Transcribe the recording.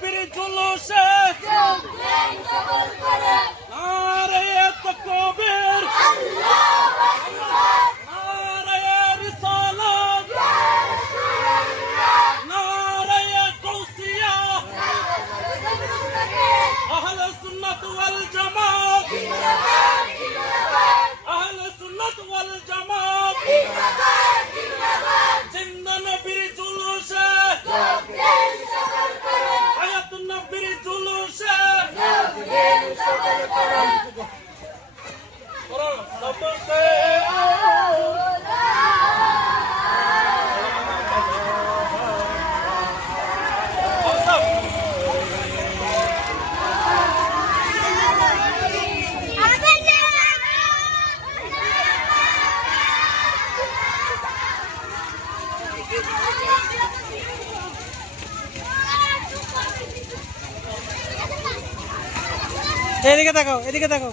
নবীর জুলুসে নারে তাকবীর নারে রিসালাত নারে গাউসিয়া আহলে সুন্নাত ওয়াল জামাত আহলে সুন্নাত ওয়াল জামাত জিন্দা নবীর জুলুসে হায়াত নবীর জুলুসে सबसे এদিকে তাকাও, এদিকে তাকাও।